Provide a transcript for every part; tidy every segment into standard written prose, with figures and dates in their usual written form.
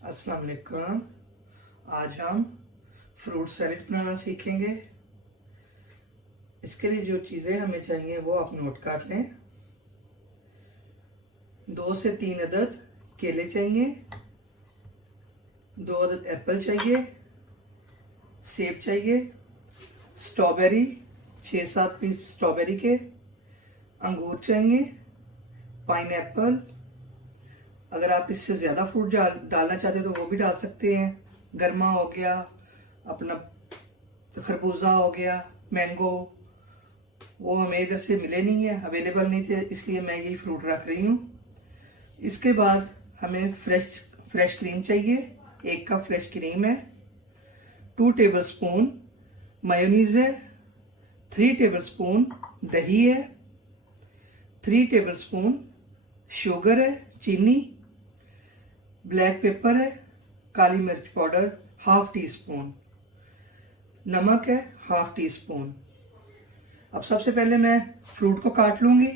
अस्सलाम वालेकुम। आज हम फ्रूट सैलेड बनाना सीखेंगे। इसके लिए जो चीज़ें हमें चाहिए वो आप नोट कर लें। 2 से 3 अदद केले चाहिए, 2 अदद एप्पल चाहिए, सेब चाहिए, स्ट्रॉबेरी 6-7 पीस स्ट्रॉबेरी के, अंगूर चाहिए, पाइनएप्पल। अगर आप इससे ज़्यादा फ्रूट डालना चाहते हैं तो वो भी डाल सकते हैं। गर्मा हो गया, अपना खरबूजा हो गया, मैंगो, वो हमें इधर से मिले नहीं है, अवेलेबल नहीं थे, इसलिए मैं यही फ्रूट रख रही हूँ। इसके बाद हमें फ्रेश क्रीम चाहिए। 1 कप फ्रेश क्रीम है, 2 टेबलस्पून मायोनीज है, 3 टेबलस्पून दही है, 3 टेबलस्पून शुगर है, चीनी, ब्लैक पेपर है, काली मिर्च पाउडर ½ टी स्पून, नमक है ½ टी स्पून। अब सबसे पहले मैं फ्रूट को काट लूंगी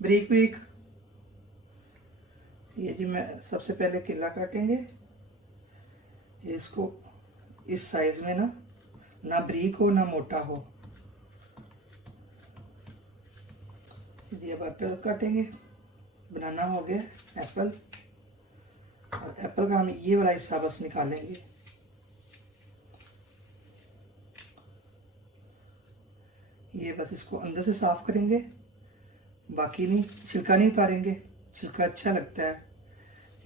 बारीक बारीक। ये जी मैं सबसे पहले केला काटेंगे। इसको इस साइज में ना बारीक हो ना मोटा हो। जी अब एप्पल काटेंगे। बनाना हो गया एप्पल, और एप्पल का हम ये वाला हिस्सा बस निकालेंगे। ये बस इसको अंदर से साफ करेंगे, बाकी नहीं, छिलका नहीं उतारेंगे, छिलका अच्छा लगता है।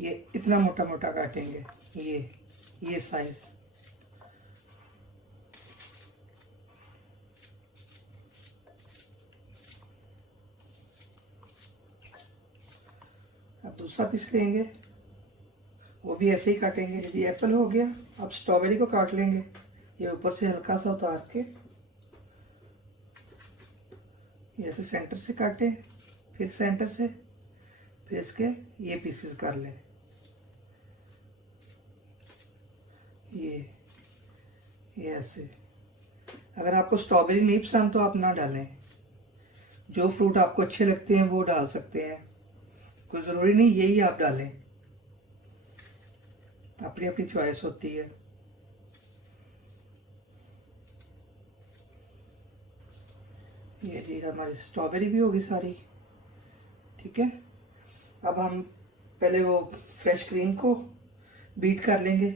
ये इतना मोटा मोटा काटेंगे, ये साइज। अब दूसरा पीस लेंगे, वो भी ऐसे ही काटेंगे। ये एप्पल हो गया। अब स्ट्रॉबेरी को काट लेंगे। ये ऊपर से हल्का सा उतार के ये ऐसे सेंटर से काटे, फिर सेंटर से, फिर इसके ये पीसेस कर लें। ये ऐसे। अगर आपको स्ट्रॉबेरी नहीं पसंद तो आप ना डालें, जो फ्रूट आपको अच्छे लगते हैं वो डाल सकते हैं, कोई ज़रूरी नहीं यही आप डालें, अपनी अपनी चॉइस होती है। ये जी हमारी स्ट्रॉबेरी भी होगी सारी, ठीक है। अब हम पहले वो फ्रेश क्रीम को बीट कर लेंगे,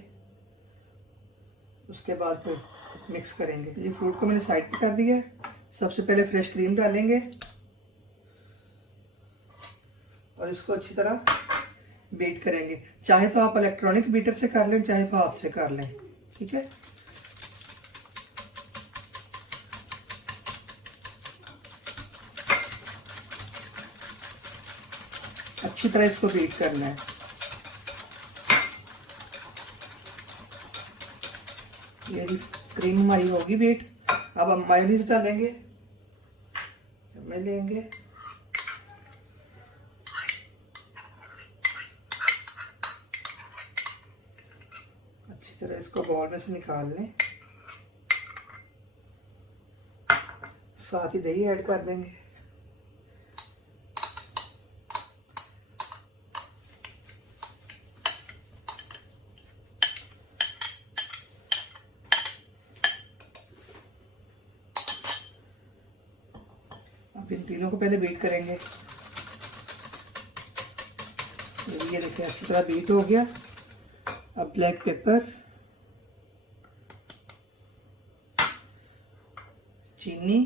उसके बाद फिर मिक्स करेंगे। ये फ्रूट को मैंने साइड पे कर दिया है। सबसे पहले फ्रेश क्रीम डालेंगे और इसको अच्छी तरह बीट करेंगे। चाहे तो आप इलेक्ट्रॉनिक बीटर से कर लें, चाहे तो हाथ से कर लें, ठीक है। अच्छी तरह इसको बीट करना है। ये क्रीम हमारी होगी बीट। अब हम मायोनीज डालेंगे, में लेंगे, अच्छी तरह इसको बॉल में से निकाल लें। साथ ही दही ऐड कर देंगे। अब इन तीनों को पहले बीट करेंगे। ये देखिए अच्छी तरह बीट हो गया। अब ब्लैक पेपर, चीनी,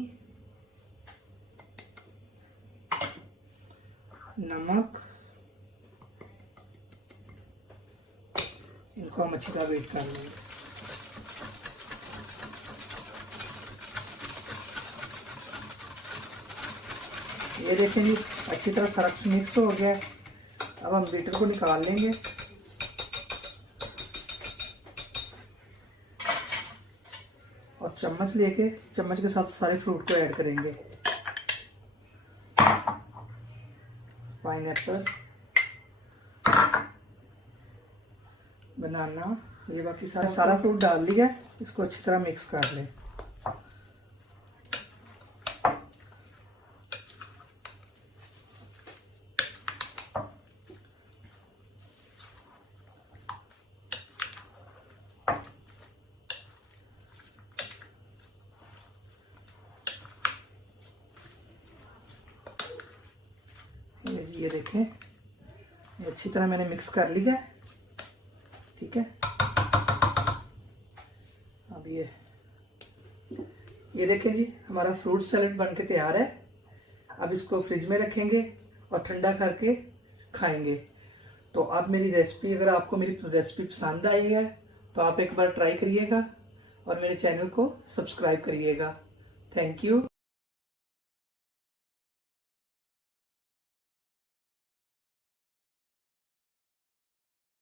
नमक, इनको हम अच्छी तरह बीट कर लेंगे। ये देखें जी अच्छी तरह सारा मिक्स हो गया। अब हम बीटर को निकाल लेंगे और चम्मच लेके चम्मच के साथ सारे फ्रूट को ऐड करेंगे। पाइनएप्पल, बनाना, ये बाकी सारा फ्रूट डाल दिया। इसको अच्छी तरह मिक्स कर लें। ये देखें, ये अच्छी तरह मैंने मिक्स कर लिया है। ठीक है, अब ये देखें जी, हमारा फ्रूट सैलेड बनके तैयार है। अब इसको फ्रिज में रखेंगे और ठंडा करके खाएंगे। तो अब मेरी रेसिपी, अगर आपको मेरी रेसिपी पसंद आई है तो आप एक बार ट्राई करिएगा और मेरे चैनल को सब्सक्राइब करिएगा। Thank you.